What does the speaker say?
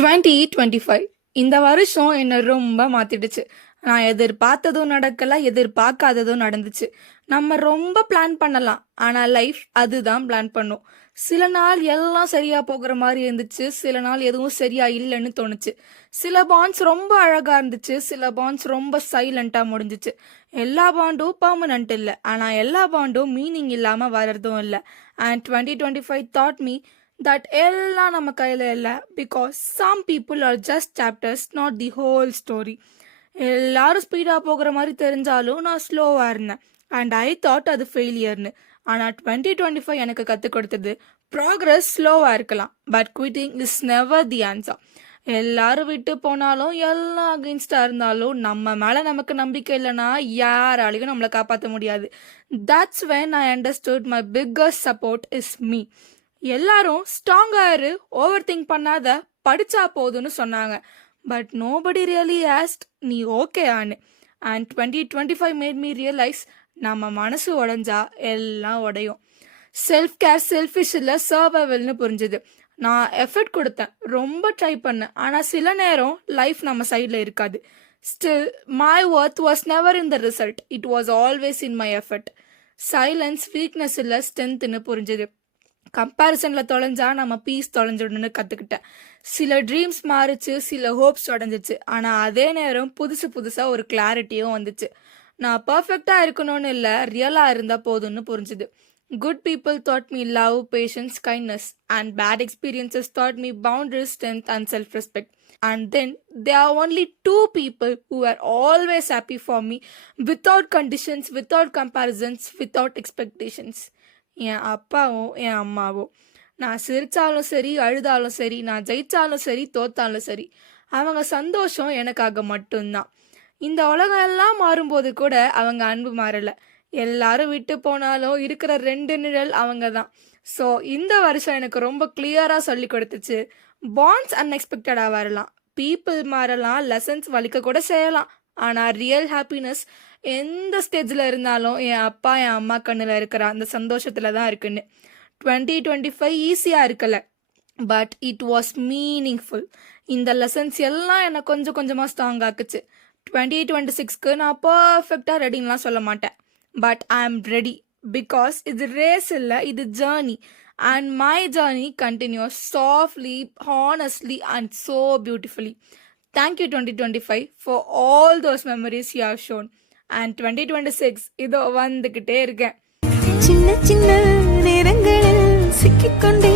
2025 இந்த வருஷம் என்ன ரொம்ப மாத்திடுச்சு. நான் எதிர்பார்த்ததும் நடக்கல, எதிர்பார்க்காததும் நடந்துச்சு. நம்ம ரொம்ப பிளான் பண்ணலாம், ஆனா லைஃப் அதுதான் பிளான் பண்ணும். சில நாள் எல்லாம் சரியா போகிற மாதிரி இருந்துச்சு, சில நாள் எதுவும் சரியா இல்லைன்னு தோணுச்சு. சில பாண்ட்ஸ் ரொம்ப அழகா இருந்துச்சு, சில பாண்ட்ஸ் ரொம்ப சைலண்டா முடிஞ்சுச்சு. எல்லா பாண்டும் பெர்மனன்ட் இல்லை, ஆனா எல்லா பாண்டும் மீனிங் இல்லாம வர்றதும் இல்லை. அண்ட் 2025 taught me that எல்லாம் நம்ம கையில் இல்லை, because some people are just chapters, not the whole story. எல்லாரும் ஸ்பீடாக போகிற மாதிரி தெரிஞ்சாலும் நான் ஸ்லோவாக இருந்தேன், அண்ட் ஐ தாட் அது ஃபெயிலியர்னு. ஆனால் 2025 எனக்கு கற்றுக் கொடுத்தது, ப்ராக்ரஸ் ஸ்லோவாக இருக்கலாம், but quitting is never the answer. எல்லாரும் விட்டு போனாலும், எல்லாம் அகெயின்ஸ்டாக இருந்தாலும், நம்ம மேலே நமக்கு நம்பிக்கை இல்லைன்னா யாராலையும் நம்மளை காப்பாற்ற முடியாது. That's when I understood my biggest support is me. எல்லாரும் ஸ்ட்ராங்கா இரு, ஓவர் திங்க் பண்ணாத, படிச்சா போதும்னு சொன்னாங்க. பட் நோபடி ரியலி ஆஸ்ட் நீ ஓகேயான்னு. அண்ட் 2025 மேட் மீ ரியலைஸ், நம்ம மனசு உடைஞ்சா எல்லாம் உடையும். செல்ஃப் கேர் செல்ஃபிஷ் இல்லை, சர்வைவல்னு புரிஞ்சுது. நான் எஃபர்ட் கொடுத்தேன், ரொம்ப ட்ரை பண்ணேன், ஆனால் சில நேரம் லைஃப் நம்ம சைடில் இருக்காது. Still my worth was never in the result, it was always in my effort. Silence weakness இல்லை, ஸ்ட்ரென்த்னு புரிஞ்சுது. கம்பேரிசனில் தொலைஞ்சா நம்ம பீஸ் தொலைஞ்சிடணும்னு கற்றுக்கிட்டேன். சில ட்ரீம்ஸ் மாறிச்சு, சில ஹோப்ஸ் உடஞ்சிச்சு, ஆனால் அதே நேரம் புதுசாக ஒரு கிளாரிட்டியும் வந்துச்சு. நான் பர்ஃபெக்டாக இருக்கணும்னு இல்லை, ரியலாக இருந்தால் போதும்னு புரிஞ்சுது. Good people taught me love, patience, kindness, and bad experiences taught me boundaries, strength, and self-respect. And then there are only two people who are always happy for me, without conditions, without comparisons, without expectations. என் அப்பாவும் என் அம்மாவும். நான் சிரித்தாலும் சரி, அழுதாலும் சரி, நான் ஜெயித்தாலும் சரி, தோத்தாலும் சரி, அவங்க சந்தோஷம் எனக்காக மட்டும்தான். இந்த உலகம் எல்லாம் மாறும்போது கூட அவங்க அன்பு மாறலை. எல்லாரும் விட்டு போனாலும் இருக்கிற 2 நிழல் அவங்க தான். ஸோ இந்த வருஷம் எனக்கு ரொம்ப கிளியராக சொல்லி கொடுத்துச்சு, பாண்ட்ஸ் அன்எக்ஸ்பெக்டடாக வரலாம், பீப்புள் மாறலாம், லெசன்ஸ் வலிக்க கூட செய்யலாம், ஆனால் ரியல் ஹாப்பினஸ் எந்த ஸ்டேஜில் இருந்தாலும் என் அப்பா என் அம்மா கண்ணில் இருக்கிற அந்த சந்தோஷத்தில் தான் இருக்குன்னு. 2025 ஈஸியாக இருக்கல, பட் இட் வாஸ் மீனிங்ஃபுல். இந்த லெசன்ஸ் எல்லாம் என்னை கொஞ்சம் கொஞ்சமாக ஸ்ட்ராங் ஆக்குச்சு. 2026க்கு நான் பர்ஃபெக்டாக ரெடின்லாம் சொல்ல மாட்டேன், but I am ready, because இது ரேஸ் இல்லை, இது journey. And my journey continues softly, honestly, and so beautifully. Thank you 2025 for all those memories you have shown. And 2026 இதோ வந்துகிட்டே இருக்கேன். சின்ன சின்ன நேரங்களில் சிக்கிக்கொண்டே